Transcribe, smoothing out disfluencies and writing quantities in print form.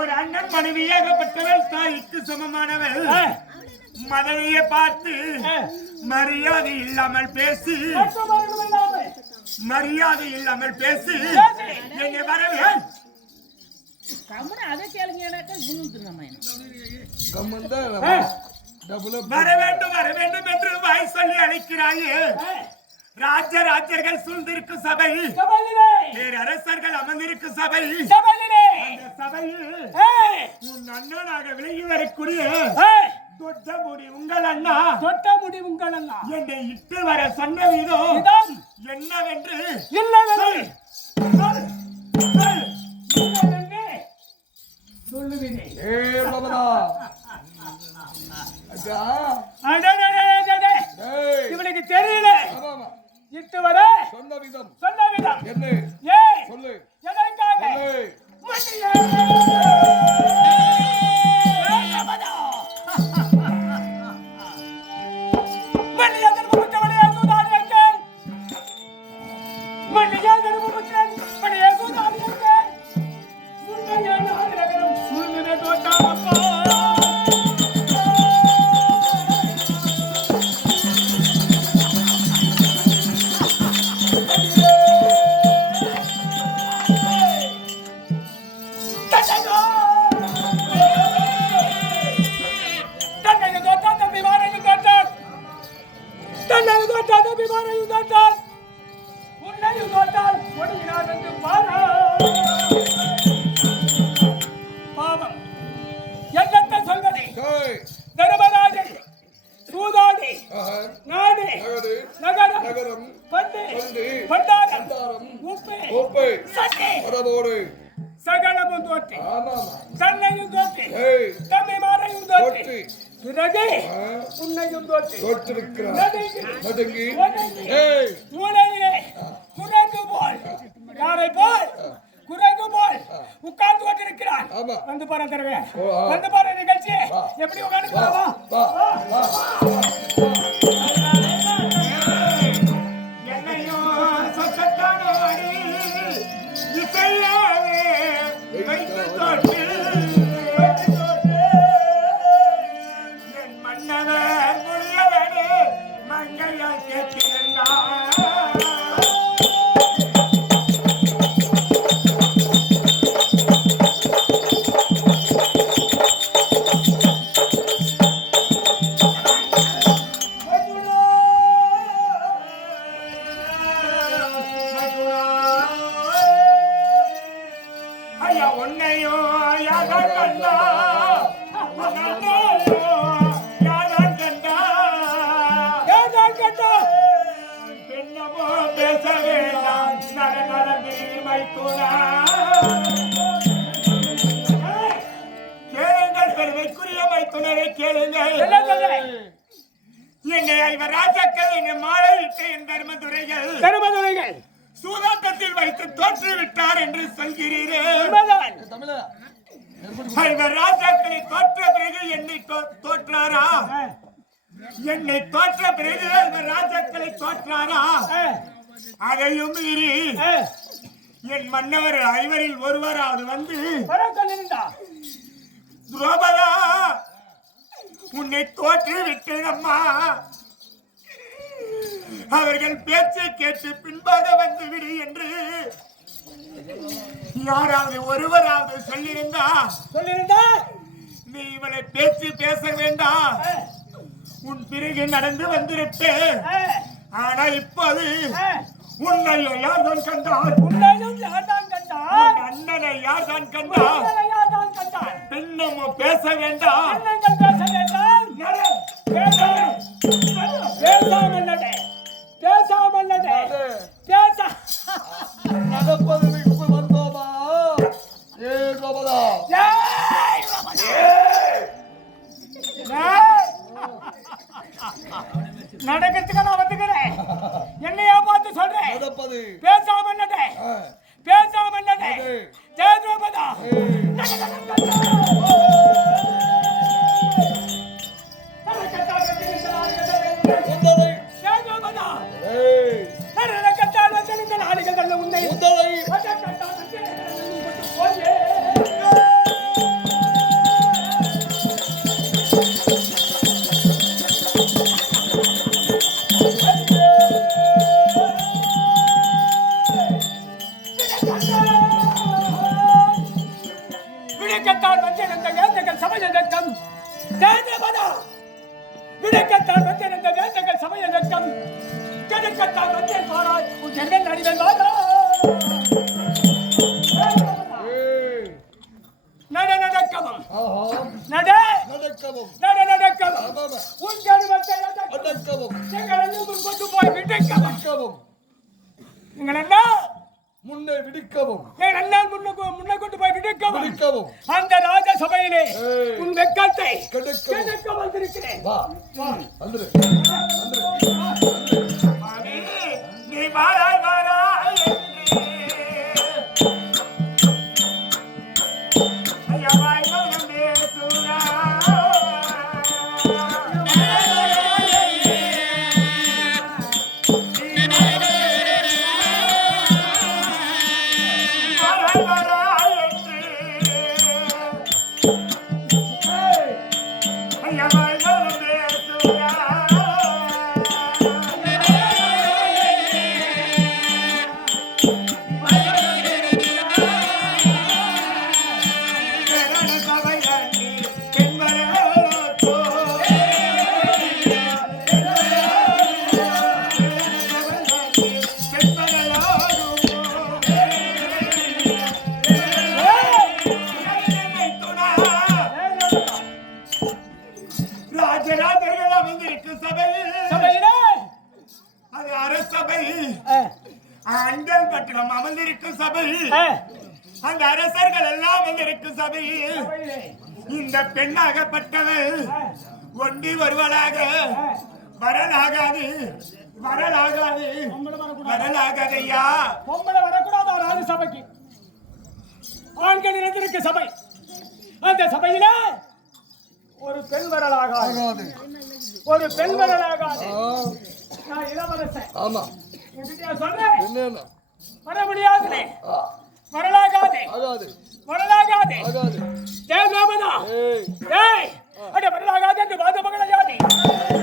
ஒரு அண்ணன் மனைவியாகப்பட்டவள் தாய்க்கு சமமானவள் மனைவியை பார்த்து மரியாதை இல்லாமல் பேசி என்னை வரவேன் வர வேண்டும் என்று வாய் சொல்லி அழைக்கிறாயே. ராஜராஜர்கள் சூழ்ந்திருக்கும் சபை, பேரரசர்கள் அமர்ந்திருக்கும் சபை, அந்த சபையில் உன் அண்ணனாக விலகி வரக்கூடிய தொட்ட முடி உங்கள் அண்ணா என்னை இட்டு வர சொன்ன விதம் என்னவென்று சொல்லுகிறேன். இவனுக்கு தெரியல இட்டு வர சொன்ன விதம் என்ன சொல்லு. வந்து பாரு நிகழ்ச்சி எப்படி மன்னவர் முடியவனே மங்கையால் கேட்கிறான். தர்மதுரைகள் சூதாட்டத்தில் வைத்து தோற்றுவிட்டார் என்று சொல்கிறீர்கள். ராஜாக்களை தோற்ற பிறகு என்னை தோற்றாரா? என்னை தோற்ற பிறகு ராஜாக்களை தோற்றாரா? அதையும் மீறி என் மன்னவர் ஐவரில் ஒருவராவது வந்து துரோபதா உன்னை தோற்று விட்டேன் அம்மா, அவர்கள் பேச்சை கேட்டு பின்பாக வந்து விடு என்று யாராவது ஒருவராவது சொல்லியிருந்தா நீ இவளை பேச்சு பேச வேண்டாம், உன் பிறகு நடந்து வந்திருப்பே. ஆனா இப்போது உன்னையும் யார்தான் கண்டார்? அண்ணனை யார்தான் கண்டார்? பெண்ணும் பேச வேண்டாம். நடக்கிறதுக்கு நான் வந்துக்கிறேன். என்னையா பார்த்து சொல்றேன், பேசாம ஜெயத்ரோபதா உன்னை விடைக்கத்தான் வந்திருந்த வேந்தர்கள் சபையில் வெட்கம் தேவதா விடைக்கத்தான் வந்திருந்த வேந்தர்கள் சபையில் வெட்கம் கிடைக்கத்தான் வந்தேன் பாராய் உன் ஜென்மன் அடிவன் வாரா நட நடக்கவும் நட நடக்கவும் நட நடக்கவும் உன் கருவத்தை அடக்கவும் எங்களை கொண்டு போய் விடைக்கவும் நீங்கள் என்ன முன்னே விடுக்கவும் முன்ன கொண்டு போய் விடுக்கவும் அந்த ராஜ சபையிலே உன் வெக்கத்தை கெடுக்க வந்திருக்கிறேன் நீ வாராய் வாராய் அண்டல் பட்டணம் அமர்ந்திருக்கும் சபை அந்த அரசர்கள் எல்லாம் அமர்ந்திருக்கும் சபை இந்த பெண்ணாகப்பட்டவள் ஒண்டி வருவதாக வரலாகாது வரலாகாது வரலாகாதையா பொம்பளை வரக்கூடாது ராஜ சபைக்கு ஆண்கள் இருந்திருக்க சபை அந்த சபையில ஒரு பெண் வரலாகாது ஒரு பெண் வரலாகாது நான் இளவரசன் ஆமா சொல்றேன் வர முடியாது வரலாகாதே வரலாகாதே வரலாகாதே என்று வாத மகளை யாதி